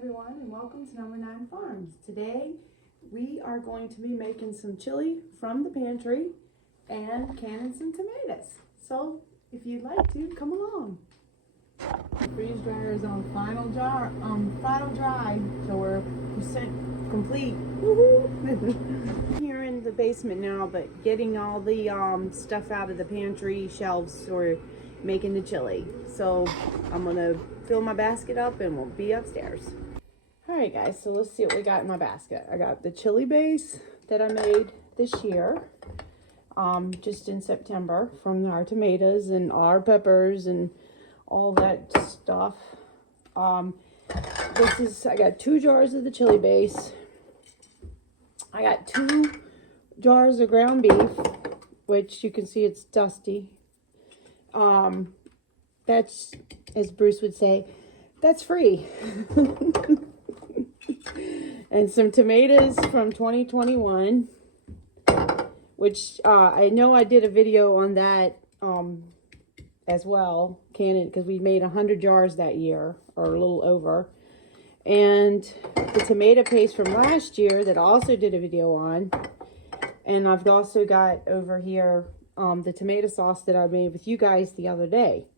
everyone, and welcome to Number 9 Farms. Today we are going to be making some chili from the pantry and canning some tomatoes. So if you'd like to, come along. Freeze dryer is on final dry, so we're % complete. Here in the basement now, but getting all the stuff out of the pantry shelves for making the chili. So I'm gonna fill my basket up and we'll be upstairs. All right guys, so let's see what we got in my basket. I got the chili base that I made this year, just in September, from our tomatoes and our peppers and all that stuff. I got 2 jars of the chili base. I got 2 jars of ground beef, which you can see it's dusty. That's, as Bruce would say, that's free. And some tomatoes from 2021, which I know I did a video on that as well, Candied, because we made 100 jars that year, or a little over. And the tomato paste from last year that I also did a video on. And I've also got over here the tomato sauce that I made with you guys the other day.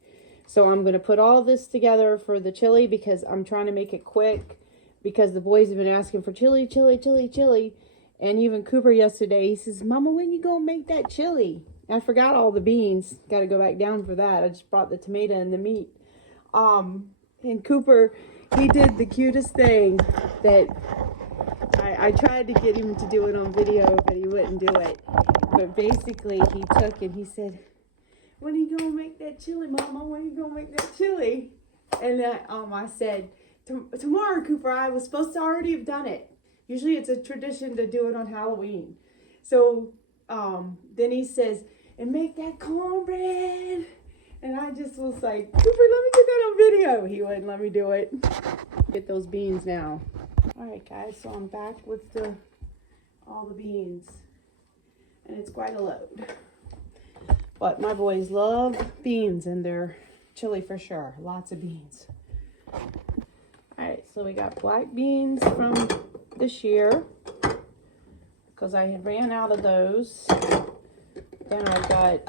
So I'm going to put all this together for the chili because I'm trying to make it quick, because the boys have been asking for chili. And even Cooper yesterday, he says, Mama, when you gonna make that chili? I forgot all the beans. Got to go back down for that. I just brought the tomato and the meat. And Cooper, he did the cutest thing that I tried to get him to do it on video, but he wouldn't do it. But basically, he took and he said, when are you gonna make that chili, Mama? When are you gonna make that chili? And I said, tomorrow, Cooper. I was supposed to already have done it. Usually it's a tradition to do it on Halloween. So then he says, and make that cornbread. And I just was like, Cooper, let me get that on video. He wouldn't let me do it. Get those beans now. All right, guys, so I'm back with all the beans. And it's quite a load. But my boys love beans in their chili for sure. Lots of beans. Alright, so we got black beans from this year, because I had ran out of those. Then I've got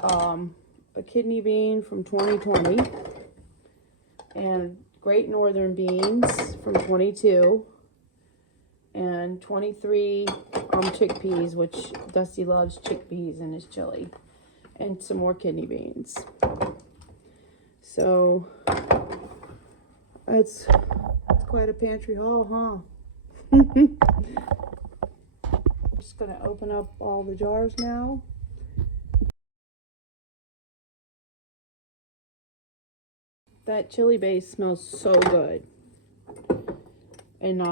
a kidney bean from 2020, and Great Northern beans from 22, and 23 chickpeas, which Dusty loves chickpeas in his chili, and some more kidney beans. So it's quite a pantry haul, huh? Just gonna open up all the jars now. That chili base smells so good. And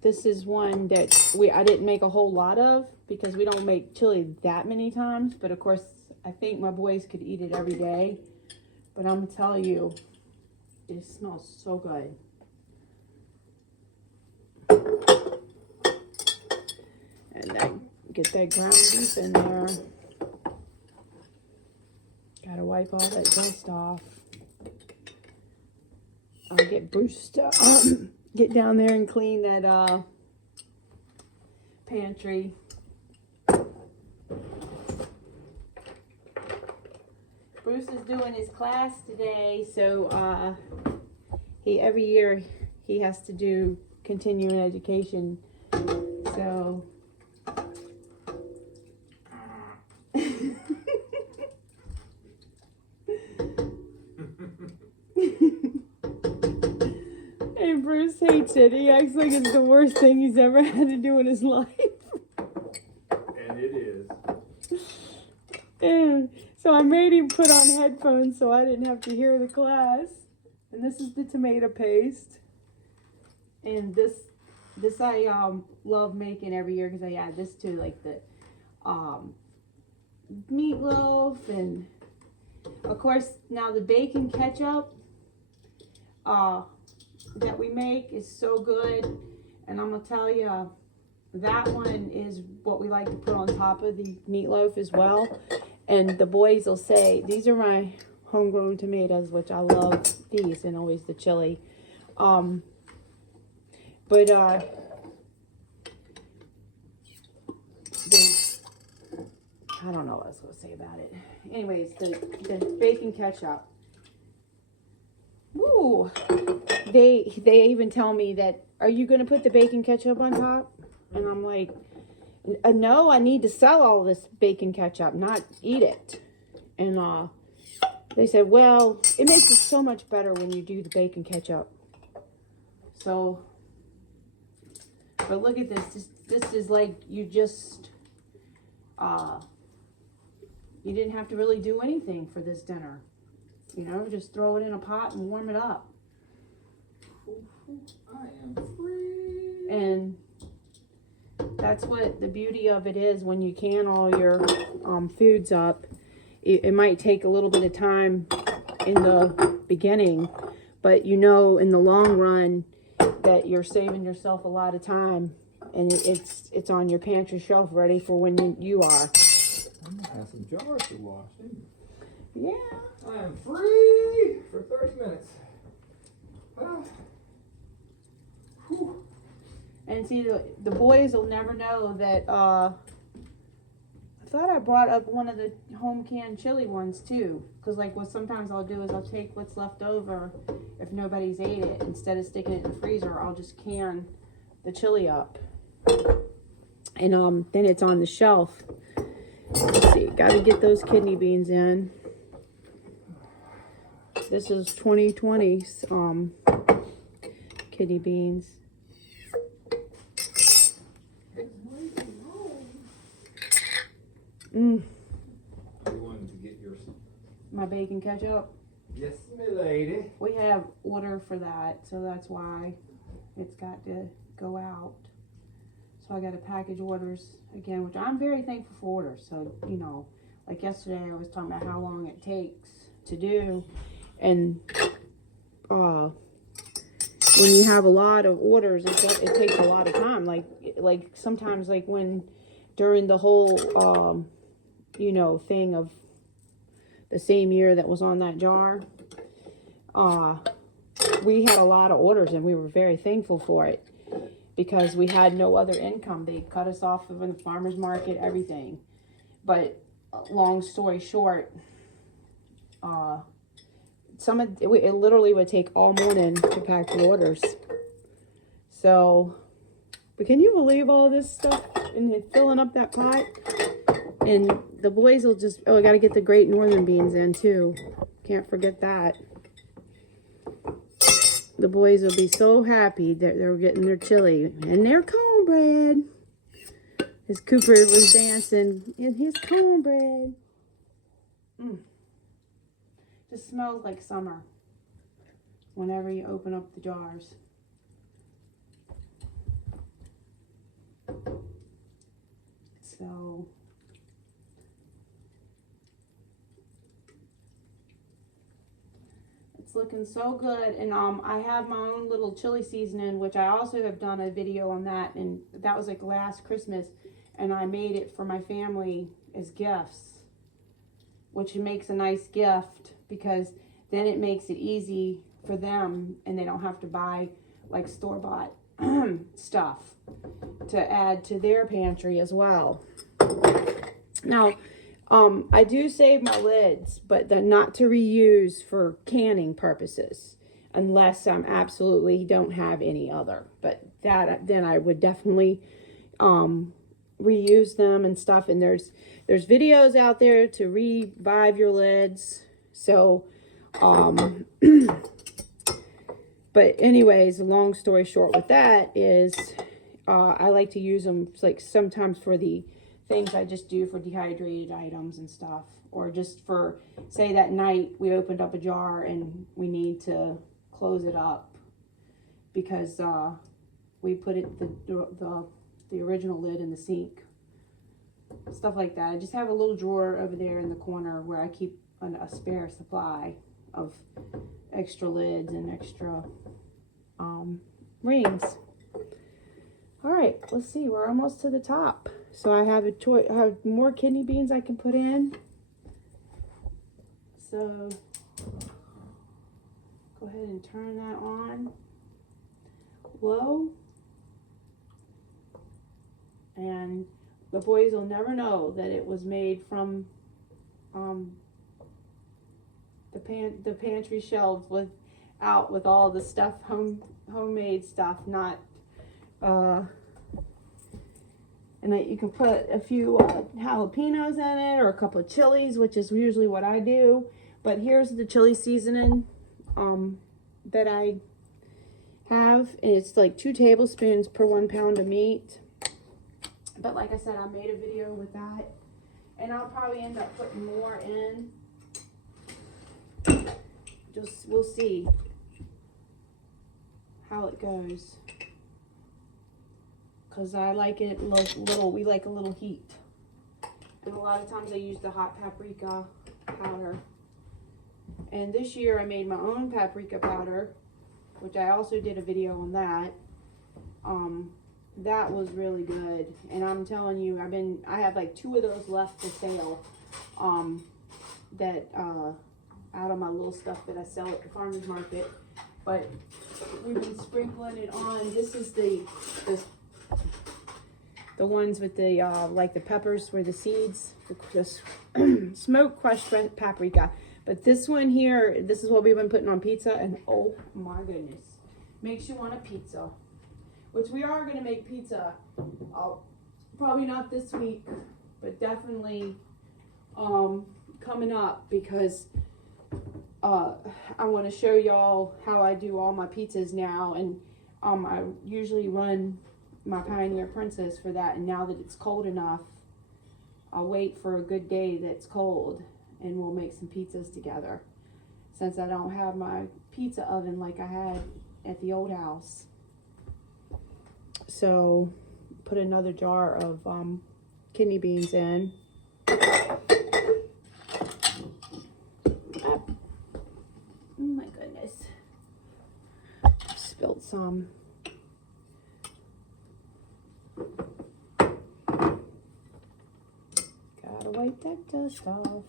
this is one that I didn't make a whole lot of, because we don't make chili that many times, but of course I think my boys could eat it every day. But I'm telling you, it smells so good. And then get that ground beef in there. Gotta wipe all that dust off. I'll get Bruce to get down there and clean that pantry. Bruce is doing his class today, so every year he has to do continuing education. So and Bruce hates it. He acts like it's the worst thing he's ever had to do in his life. And it is. And so I made him put on headphones so I didn't have to hear the class. And this is the tomato paste. And this I love making every year, because I add this to like the meatloaf, and of course now the bacon ketchup that we make is so good. And I'm gonna tell you, that one is what we like to put on top of the meatloaf as well. And the boys will say, these are my homegrown tomatoes, which I love these, and always the chili. But I don't know what I was going to say about it. Anyways, the bacon ketchup. Woo! They even tell me that, are you going to put the bacon ketchup on top? And I'm like, no, I need to sell all this bacon ketchup, not eat it. And they said, well, it makes it so much better when you do the bacon ketchup. So, but look at this. This is like you just, you didn't have to really do anything for this dinner. You know, just throw it in a pot and warm it up. I am free. And that's what the beauty of it is when you can all your foods up. It might take a little bit of time in the beginning, but you know in the long run that you're saving yourself a lot of time, and it's on your pantry shelf ready for when you are. I'm gonna have some jars to wash. Yeah. I am free for 30 minutes. Ah. Whew. And see, the boys will never know that, I thought I brought up one of the home canned chili ones too. Because like what sometimes I'll do is I'll take what's left over if nobody's ate it. Instead of sticking it in the freezer, I'll just can the chili up. And then it's on the shelf. Let's see, gotta get those kidney beans in. This is 2020's kidney beans. You wanted to get your... My bacon ketchup. Yes, milady. We have order for that, so that's why it's got to go out. So I got to package orders again, which I'm very thankful for orders. So, you know, like yesterday I was talking about how long it takes to do. And when you have a lot of orders, it takes a lot of time. Like sometimes like when during the whole, you know, thing of the same year that was on that jar, we had a lot of orders and we were very thankful for it because we had no other income. They cut us off of the farmer's market, everything. But long story short, it literally would take all morning to pack the orders. So, but can you believe all this stuff and filling up that pot? And the boys will just, I got to get the Great Northern beans in too. Can't forget that. The boys will be so happy that they're getting their chili and their cornbread. As Cooper was dancing in his cornbread. Just smells like summer whenever you open up the jars. So it's looking so good. And I have my own little chili seasoning, which I also have done a video on that, and that was like last Christmas, and I made it for my family as gifts, which makes a nice gift because then it makes it easy for them and they don't have to buy like store-bought stuff to add to their pantry as well. Now, I do save my lids, but they're not to reuse for canning purposes unless I'm absolutely don't have any other. But that then I would definitely reuse them and stuff. And there's videos out there to revive your lids. So, but anyways, long story short with that is I like to use them like sometimes for the things I just do for dehydrated items and stuff, or just for, say that night we opened up a jar and we need to close it up because we put it the original lid in the sink, stuff like that. I just have a little drawer over there in the corner where I keep a spare supply of extra lids and extra rings. All right, let's see, we're almost to the top. So I have I have more kidney beans I can put in. So go ahead and turn that on. low. And the boys will never know that it was made from the pantry shelves with all the stuff, homemade stuff, not and that you can put a few jalapeños in it or a couple of chilies, which is usually what I do. But here's the chili seasoning that I have, and it's like 2 tablespoons per 1 pound of meat. But like I said, I made a video with that, and I'll probably end up putting more in. Just, we'll see how it goes. Cause I like it we like a little heat. And a lot of times I use the hot paprika powder. And this year I made my own paprika powder, which I also did a video on that. That was really good. And I'm telling you, I have like 2 of those left for sale. Out of my little stuff that I sell at the farmer's market. But we've been sprinkling it on. This is the ones with the like the peppers where the seeds, the smoked crushed paprika. But this one here, this is what we've been putting on pizza, and oh my goodness, makes you want a pizza. Which we are going to make pizza, probably not this week, but definitely coming up, because I want to show y'all how I do all my pizzas now. And I usually run my Pioneer Princess for that, and now that it's cold enough, I'll wait for a good day that's cold and we'll make some pizzas together, since I don't have my pizza oven like I had at the old house. So put another jar of kidney beans in. Oh my goodness, spilled some. Gotta wipe that dust off.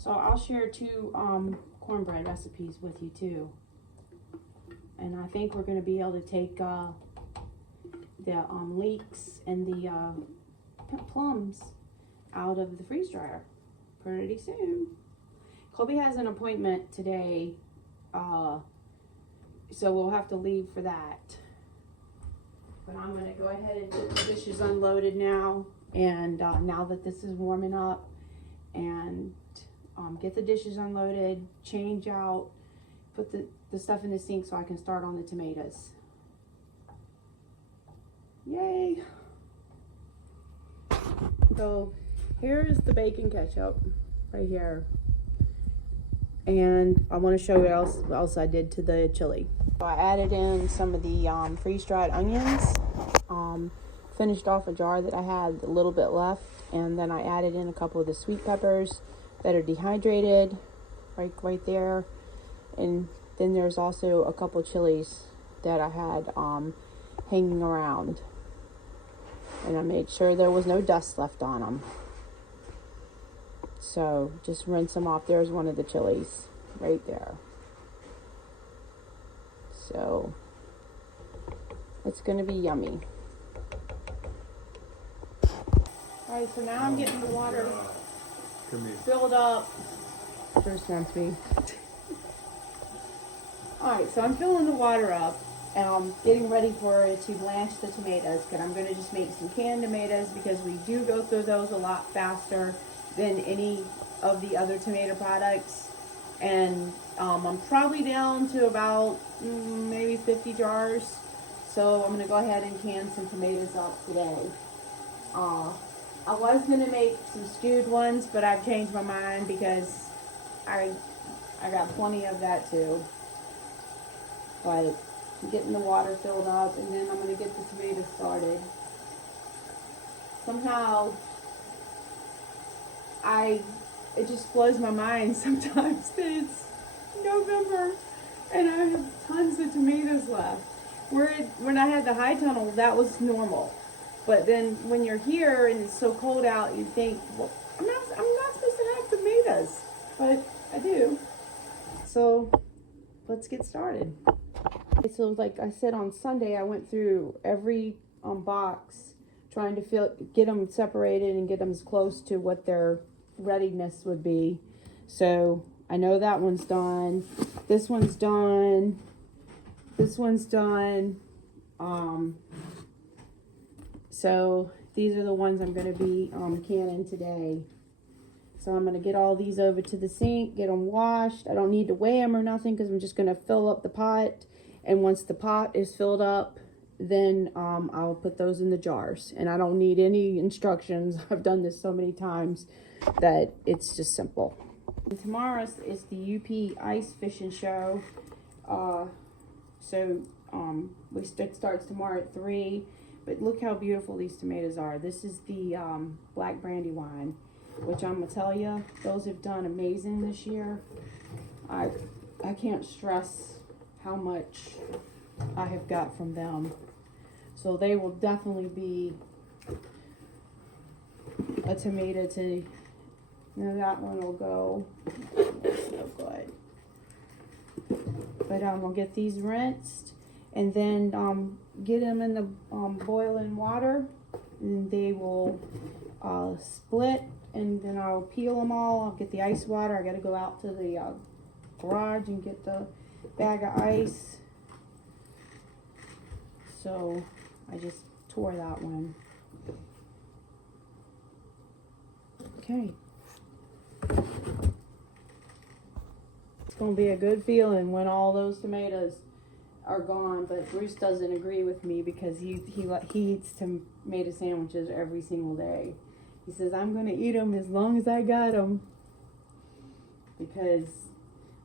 So I'll share 2 cornbread recipes with you too. And I think we're going to be able to take the leeks and the plums out of the freeze dryer pretty soon. Colby has an appointment today, so we'll have to leave for that. But I'm going to go ahead and get the dishes unloaded now, and now that this is warming up, and get the dishes unloaded, change out, put the stuff in the sink so I can start on the tomatoes. Yay! So here is the bacon ketchup right here, and I want to show you what else I did to the chili. So I added in some of the freeze-dried onions, finished off a jar that I had a little bit left, and then I added in a couple of the sweet peppers that are dehydrated right there. And then there's also a couple chilies that I had hanging around, and I made sure there was no dust left on them. So just rinse them off. There's one of the chilies right there. So it's gonna be yummy. All right, so now I'm getting the water filled up. First wants me. Alright, so I'm filling the water up, and I'm getting ready for it to blanch the tomatoes, because I'm going to just make some canned tomatoes, because we do go through those a lot faster than any of the other tomato products. And I'm probably down to about maybe 50 jars, so I'm going to go ahead and can some tomatoes up today. I was going to make some stewed ones, but I've changed my mind, because I got plenty of that too. But I'm getting the water filled up, and then I'm going to get the tomatoes started. Somehow, it just blows my mind sometimes that it's no November, and I have tons of tomatoes left. When I had the high tunnel, that was normal. But then when you're here and it's so cold out, you think, well, I'm not supposed to have tomatoes, but I do. So let's get started. So like I said on Sunday, I went through every box trying to get them separated and get them as close to what their readiness would be. So I know that one's done. This one's done. This one's done. So these are the ones I'm going to be canning today. So I'm going to get all these over to the sink, get them washed. I don't need to weigh them or nothing because I'm just going to fill up the pot. And once the pot is filled up, then I'll put those in the jars. And I don't need any instructions. I've done this so many times that it's just simple. And tomorrow is the UP ice fishing show. It starts tomorrow at 3. But look how beautiful these tomatoes are. This is the black brandy wine, which I'm gonna tell you, those have done amazing this year. I can't stress how much I have got from them. So they will definitely be a tomato to. Now that one will go. That's no good. But we'll get these rinsed, and then get them in the boiling water, and they will split, and then I'll peel them all. I'll get the ice water. I got to go out to the garage and get the bag of ice. So I just tore that one. Okay. It's going to be a good feeling when all those tomatoes are gone, but Bruce doesn't agree with me because he eats tomato sandwiches every single day. He says, I'm going to eat them as long as I got them because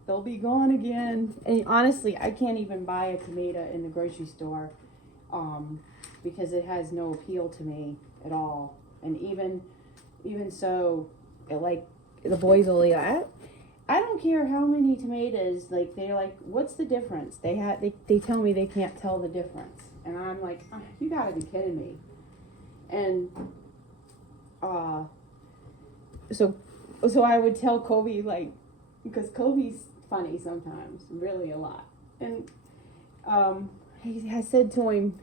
they'll be gone again. And honestly, I can't even buy a tomato in the grocery store because it has no appeal to me at all. And even so, the boys will eat it. I don't care how many tomatoes, like, they're like, what's the difference? They tell me they can't tell the difference. And I'm like, oh, you gotta be kidding me. And, so I would tell Kobe, like, because Kobe's funny sometimes, really a lot. And, I said to him,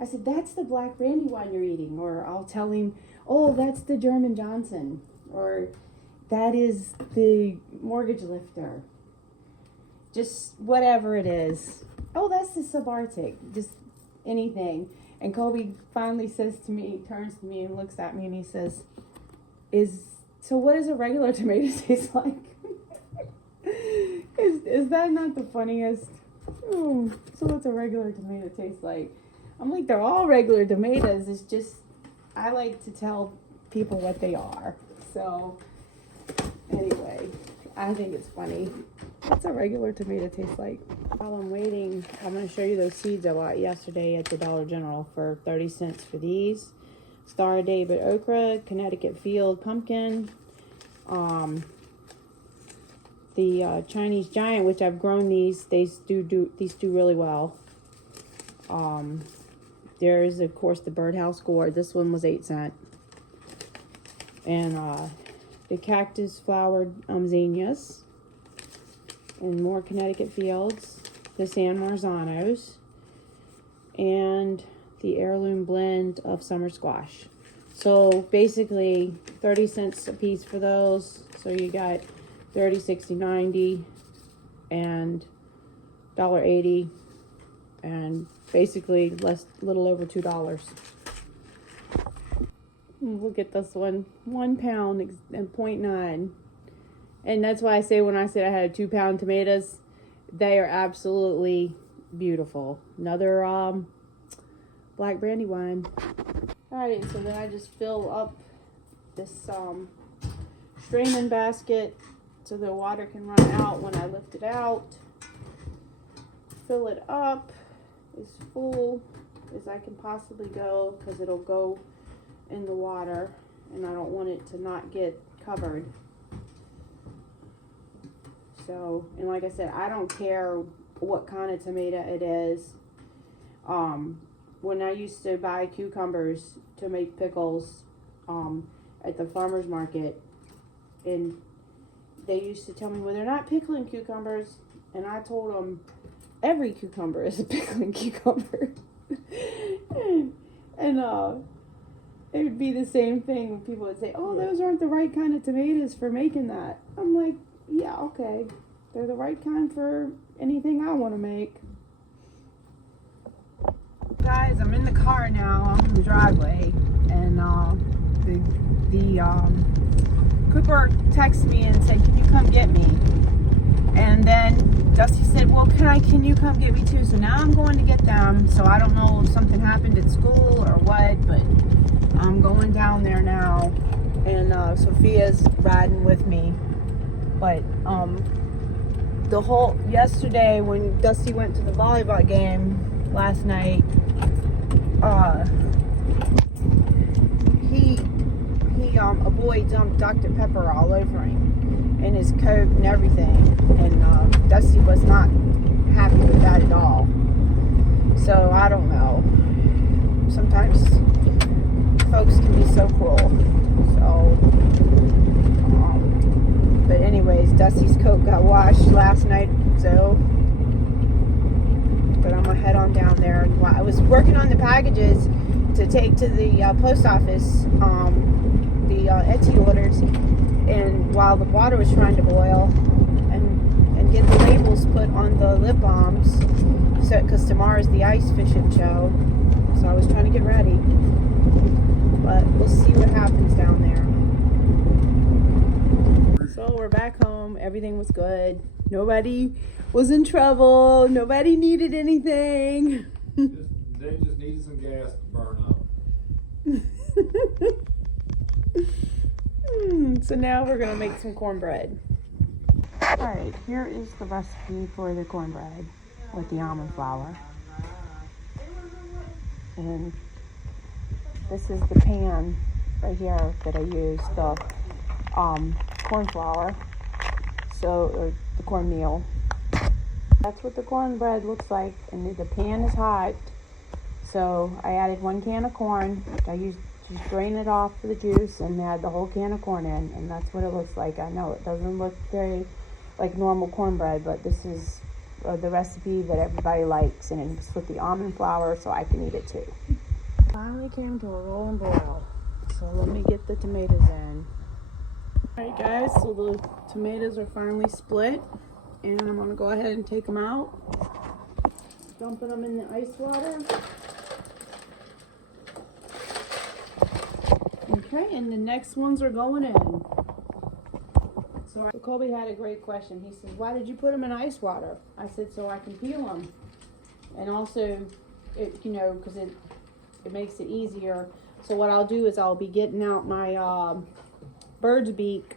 I said, that's the black brandy wine you're eating. Or I'll tell him, oh, that's the German Johnson. Or that is the mortgage lifter. Just whatever it is. Oh, that's the subarctic. Just anything. And Kobe finally says to me, turns to me and looks at me and he says, so what does a regular tomato taste like? Is that not the funniest? So what's a regular tomato taste like? I'm like, they're all regular tomatoes. It's just, I like to tell people what they are. So anyway, I think it's funny. What's a regular tomato taste like? While I'm waiting, I'm going to show you those seeds I bought yesterday at the Dollar General for 30 cents for these. Star of David okra, Connecticut field pumpkin, the Chinese giant, which I've grown these. These do really well. There's of course the birdhouse gourd. This one was 8 cents. And the cactus flowered zinnias, and more Connecticut fields, the San Marzanos, and the heirloom blend of summer squash. So basically 30 cents a piece for those. So you got 30, 60, 90, and $1.80, and basically little over $2. Look at this one, 1 pound and 0.9. And that's why I say when I said I had 2 pound tomatoes, they are absolutely beautiful. Another black brandy wine. Alright, so then I just fill up this straining basket so the water can run out when I lift it out. Fill it up as full as I can possibly go because it'll go in the water and I don't want it to not get covered. So, and like I said, I don't care what kind of tomato it is. When I used to buy cucumbers to make pickles, at the farmer's market, and they used to tell me, well, they're not pickling cucumbers, and I told them every cucumber is a pickling cucumber. and it would be the same thing when people would say, oh, those aren't the right kind of tomatoes for making that. I'm like, yeah, okay, they're the right kind for anything I want to make. Guys, I'm in the car now. I'm in the driveway, and the Cooper texted me and said, can you come get me? And then Dusty said, well, can you come get me too? So now I'm going to get them. So I don't know if something happened at school or what, but I'm going down there now, and Sophia's riding with me. But yesterday when Dusty went to the volleyball game last night, a boy dumped Dr. Pepper all over him in his coat and everything, and Dusty was not happy with that at all. So I don't know. Sometimes folks can be so cruel. So, but anyways, Dusty's coat got washed last night, so. But I'm gonna head on down there. And I was working on the packages to take to the post office, the Etsy orders, and while the water was trying to boil, and get the labels put on the lip balms, so because tomorrow's the ice fishing show, so I was trying to get ready. But we'll see what happens down there. So we're back home. Everything was good. Nobody was in trouble. Nobody needed anything. They just needed some gas to burn up. So now we're gonna make some cornbread. Alright, here is the recipe for the cornbread with the almond flour. And this is the pan right here that I use, the corn flour, or the cornmeal. That's what the cornbread looks like, and the pan is hot. So I added 1 can of corn. I just drain it off for the juice and add the whole can of corn in, and that's what it looks like. I know it doesn't look very like normal cornbread, but this is the recipe that everybody likes, and it's with the almond flour, so I can eat it too. Finally came to a rolling boil, so let me get the tomatoes in. Alright guys, so the tomatoes are finally split, and I'm going to go ahead and take them out, dumping them in the ice water. Okay, and the next ones are going in. So Colby had a great question. He says, why did you put them in ice water? I said, so I can peel them. And also, because it makes it easier. So what I'll do is I'll be getting out my bird's beak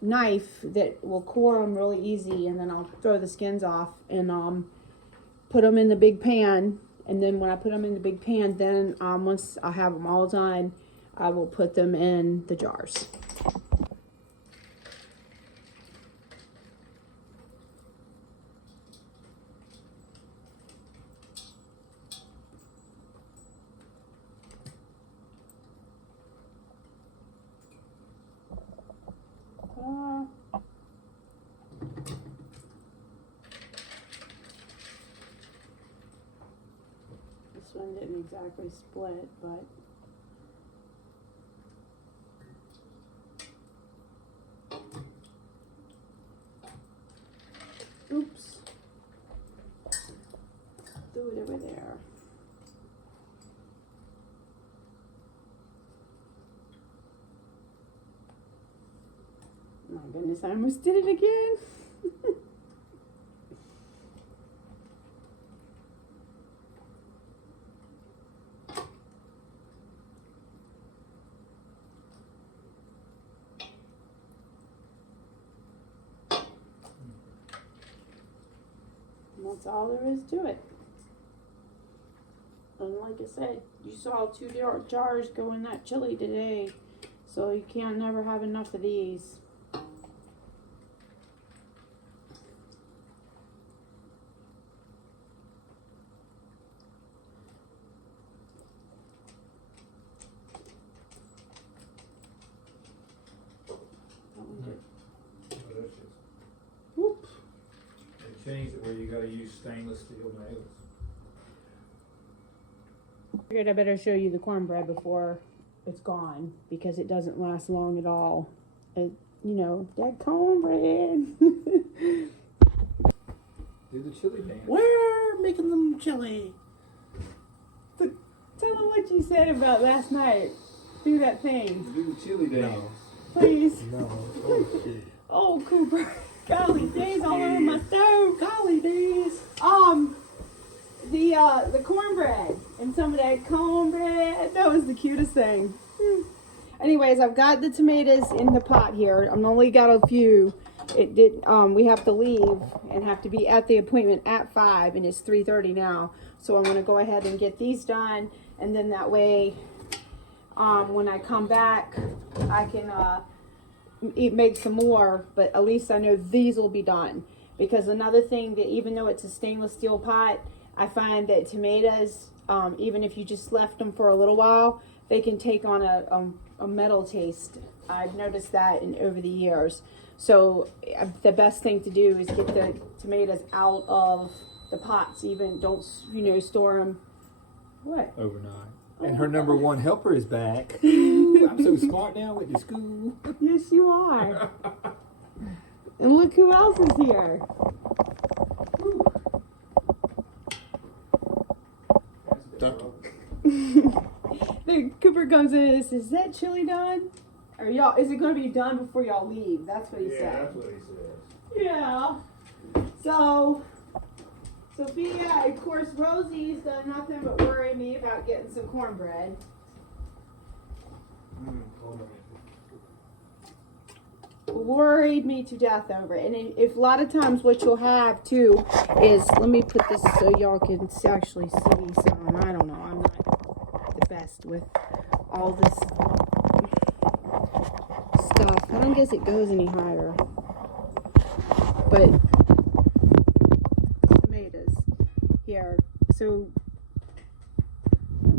knife that will core them really easy, and then I'll throw the skins off and put them in the big pan. And then when I put them in the big pan, then once I have them all done, I will put them in the jars. This one didn't exactly split, but oops, threw it over there. My goodness, I almost did it again. And that's all there is to it. And like I said, you saw 2 jars go in that chili today, so you can't never have enough of these. changed it where you gotta use stainless steel nails. Figured I better show you the cornbread before it's gone because it doesn't last long at all. You know, that cornbread. Do the chili dance. We're making them chili. Tell them what you said about last night. Do that thing, Do the chili dance. please. No. Oh, shit. Oh, Cooper. Golly days all over my stove. Golly days. The cornbread and some of that cornbread. That was the cutest thing. Anyways, I've got the tomatoes in the pot here. I've only got a few. It did. We have to leave and have to be at the appointment at 5, and it's 3:30 now. So I'm gonna go ahead and get these done, and then that way, when I come back, I can make some more. But at least I know these will be done. Because another thing that even though it's a stainless steel pot, I find that tomatoes, even if you just left them for a little while, they can take on a metal taste. I've noticed that over the years. So the best thing to do is get the tomatoes out of the pots. Even don't, store them. What? Overnight. And her number one helper is back. Ooh, I'm so smart now with the school. Yes, you are. And look who else is here. Then Cooper comes in and says, "Is that chili done? Or y'all? Is it going to be done before y'all leave?" That's what he said. That's what he says. Yeah. So, Sophia, of course, Rosie's done nothing but worry me about getting some cornbread. Worried me to death over it. And if a lot of times what you'll have too is, let me put this so y'all can actually see some. I don't know. I'm not the best with all this stuff. I don't guess it goes any higher. But tomatoes here. So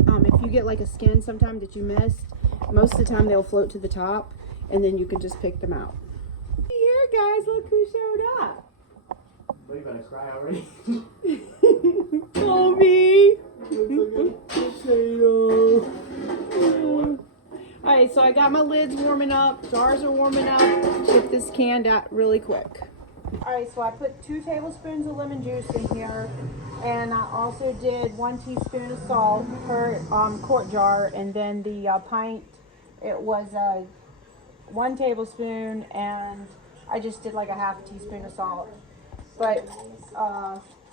if you get like a skin sometime that you missed, most of the time they'll float to the top, and then you can just pick them out. Here, guys, look who showed up. What, you gonna cry already? Colby. Potato. Alright, so I got my lids warming up, jars are warming up. Get this canned out really quick. Alright, so I put 2 tablespoons of lemon juice in here, and I also did 1 teaspoon of salt per quart jar, and then the pint, it was 1 tablespoon, and I just did like a half a teaspoon of salt. But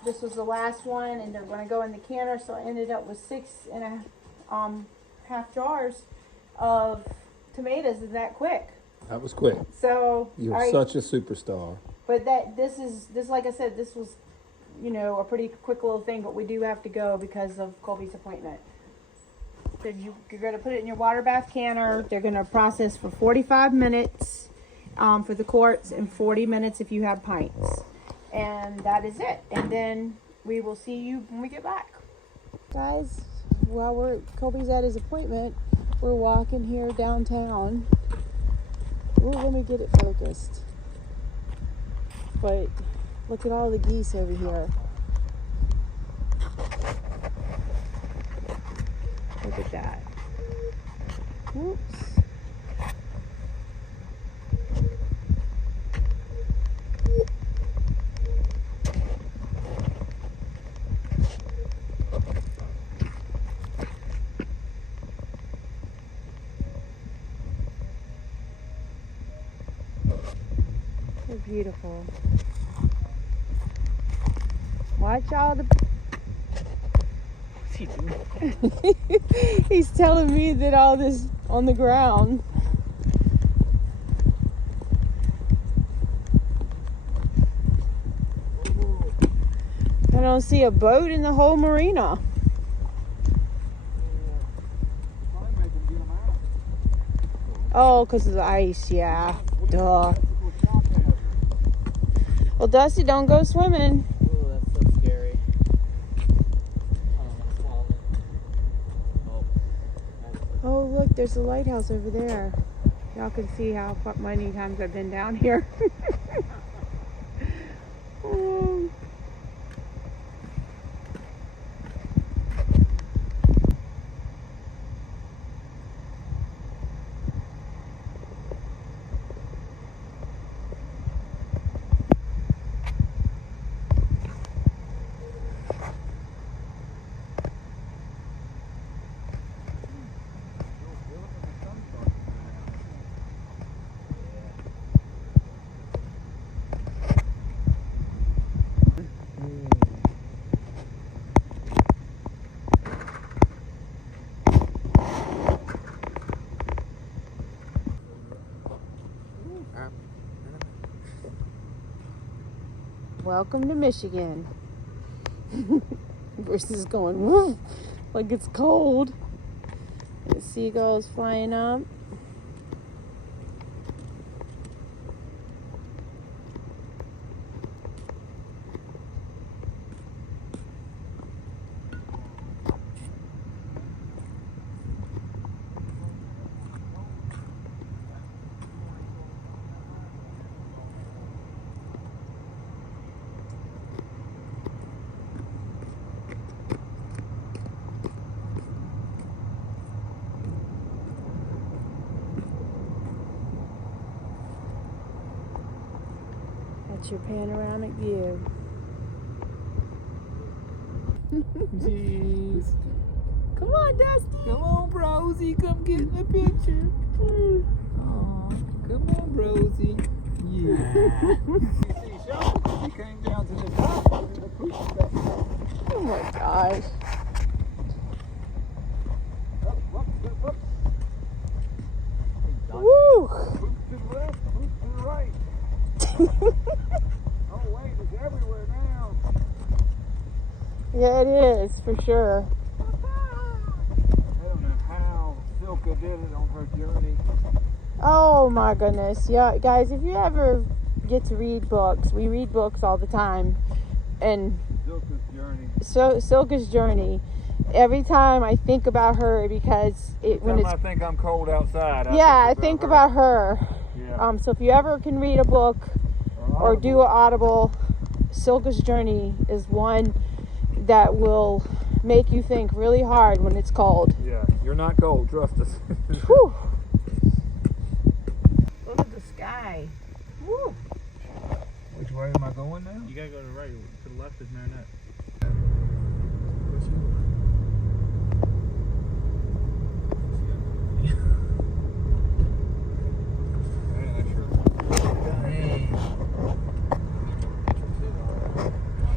this was the last one, and they're going to go in the canner, so I ended up with 6.5 jars of tomatoes that quick. That was quick. So You're such a superstar. but this like I said, this was a pretty quick little thing, but we do have to go because of Colby's appointment. So you're going to put it in your water bath canner. They're going to process for 45 minutes for the quarts and 40 minutes if you have pints. And that is it. And then we will see you when we get back. Guys, while Colby's at his appointment, we're walking here downtown. Ooh, let me get it focused. But look at all the geese over here. Look at that. Whoops. They're beautiful. Watch all the... He's telling me that all this on the ground. I don't see a boat in the whole marina. Oh, because of the ice, yeah. Duh. Well, Dusty, don't go swimming. Oh, that's so scary. Oh, look, there's a lighthouse over there. Y'all can see how many times I've been down here. Welcome to Michigan. Versus going woof, like it's cold. The seagulls flying up. That's your panoramic view. Jeez. Come on, Dusty. Come on, Brosy. Come get in the picture. Aw, come on, Brosy. Yeah. She came down to the dock. The poop back. Oh my gosh. Up. Woo! Poop to the left, poop to the right. Oh, wait, it's everywhere now. Yeah, it is for sure. I don't know how Silka did it on her journey. Oh my goodness. Yeah, guys, if you ever get to read books, we read books all the time. And Silka's journey. Silka's journey. Every time I think about her because I think I'm cold outside. I think about her. Yeah. So if you ever can read a book or do an audible, Silka's journey is one that will make you think really hard when it's cold. Yeah, you're not cold, trust us. Whew. Look at the sky. Woo. Which way am I going now? You gotta go to the right. To the left is Marinette.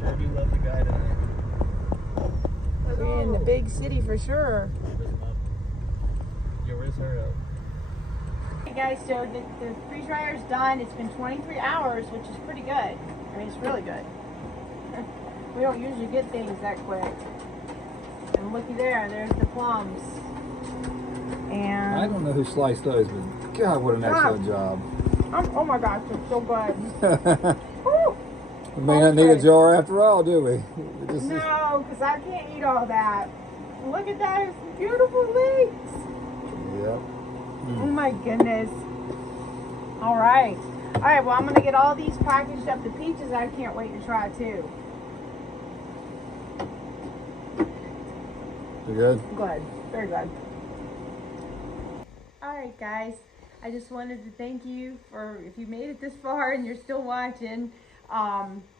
Sure do love the guy tonight. We're in the big city for sure. Yo, where's her out? Hey guys, so the freeze dryer's done. It's been 23 hours, which is pretty good. I mean, it's really good. We don't usually get things that quick. And looky there's the plums. And I don't know who sliced those, but God, what an excellent job. oh my gosh, it's so good. Woo. We may not need a jar after all, do we? No, because I can't eat all that. Look at that, it's beautiful leeks. Yep. Oh my goodness. All right, well, I'm going to get all these packaged up. The peaches, I can't wait to try too. You good? Good, very good. All right, guys. I just wanted to thank you for, if you made it this far and you're still watching.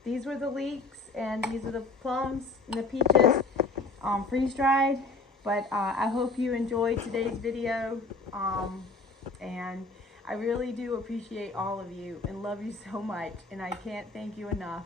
These were the leeks and these are the plums and the peaches, freeze dried. But I hope you enjoyed today's video. And I really do appreciate all of you and love you so much. And I can't thank you enough.